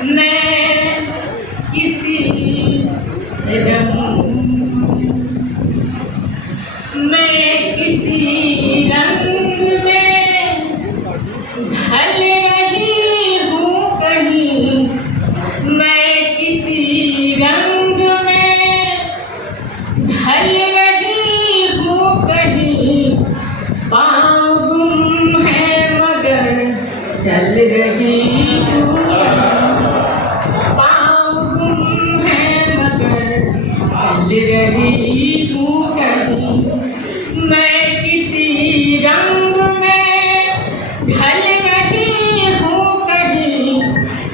मैं किसी रंग में ढल रही हूँ कहीं, मैं किसी रंग में ढल रही हूँ कहीं, पाँव गुम है मगर चल रही हूँ, पाँव गुम है मगर चल रही हूँ कहीं, मैं किसी रंग में ढल रही हूँ कहीं,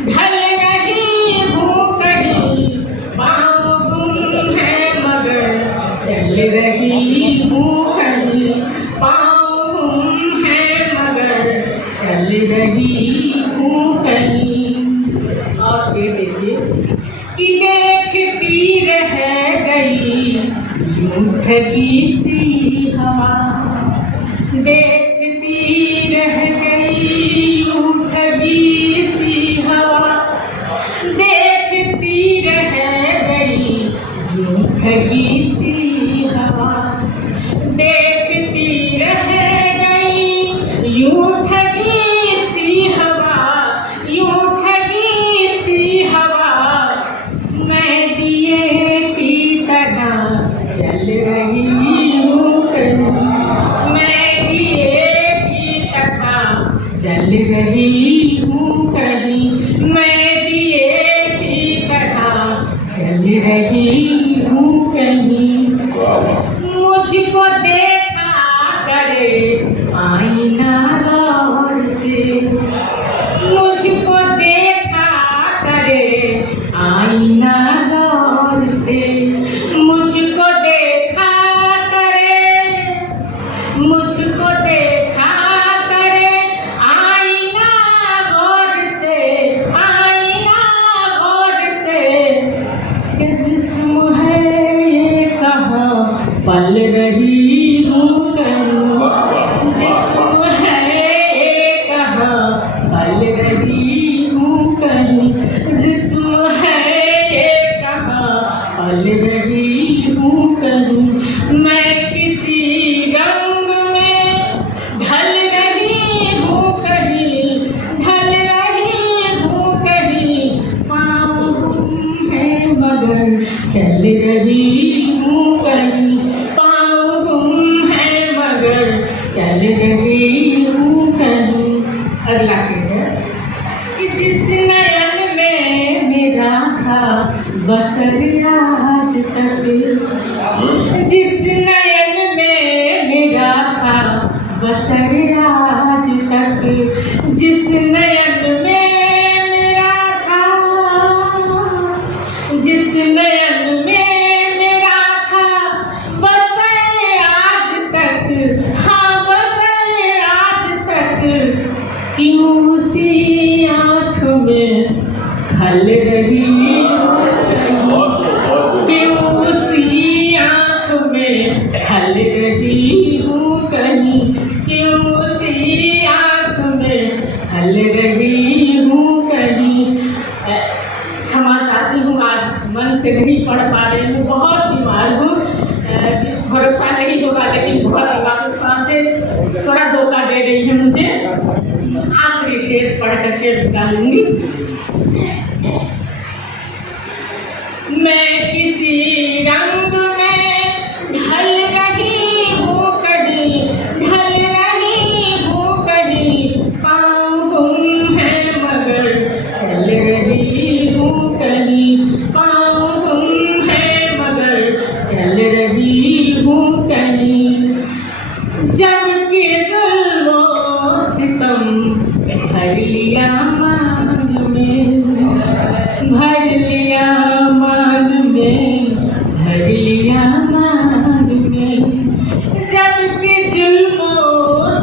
ढल रही हूँ कहीं, पाँव गुम है मगर चल रही हूँ कहीं, पाँव गुम है मगर चल रही हूँ कहीं। और ये देखिए कि देखती रह गई यूं ठगी सी हवा, देखती रह गई यूं ठगी सी हवा, देखती रह गई यूं ठगी सी हवा, देखती रह गई यूं ठगी सी हवा, यूं ठगी सी हवा, मैं दिए की तरह चल रही हूँ कहीं, मैं दिए की तरह चल रही हूँ कहीं, मैं दिए की तरह चल रही हूँ कहीं। मुझको देखा करे आईना गौर से, मुझको देखा करे आईना गौर से, मुझको देखा करे, मुझको देखा करे आईना गौर से, आईना गौर से, कि जिस्म है ये कहाँ पल रही हूँ कहीं, जिस्म है ये कहाँ पल रही हूँ कहीं, जिस्म है ये कहाँ पल रही हूँ कहीं, मैं किसी रंग में ढल रही हूँ कहीं, ढल रही हूँ कहीं, पाँव गुम है मगर चल रही हूँ कहीं, पाँव गुम है मगर चल रही हूँ कहीं। अगला शेर है कि जिस नयन में मेरा था बसर आज तक, जिस नयन में मेरा था बसर आज तक, जिस नयन में मेरा था, जिस नयन में मेरा था बसर आज तक, हाँ बसर आज तक, क्यों उसी आँख में ढल रही हूँ, क्यों उसी आँख में ढल रही हूँ कहीं, क्यों उसी आँख में ढल रही हूँ कहीं। क्षमा चाहती हूँ, आज मन से नहीं पढ़ पा रही हूँ, बहुत बीमार हूँ, भरोसा नहीं होगा लेकिन बहुत आत्मविश्वास से थोड़ा धोखा दे रही है मुझे। आखिरी शेर पढ़ करके निकालूंगी। मैं किसी रंग में ढल रही हूँ कहीं, ढल रही हूँ कहीं, पाँव गुम है मगर चल रही हूँ कहीं, पाँव गुम है मगर चल रही हूँ कहीं। जब के जुल्मो सितम भर लिया मान में, भर लिया मान में, भर लिया मान में, जब के जुल्मो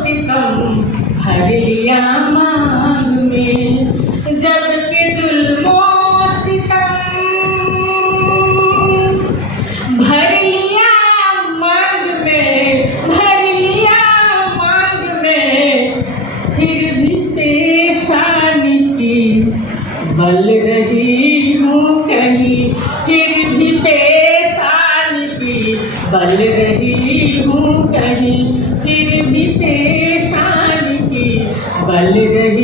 सितम भर लिया मान में, जब के जुल्मो सितम बल रही हूँ कहीं फिर भी पेशान की, बल रही हूँ कहीं फिर भी पेशान की, बल रही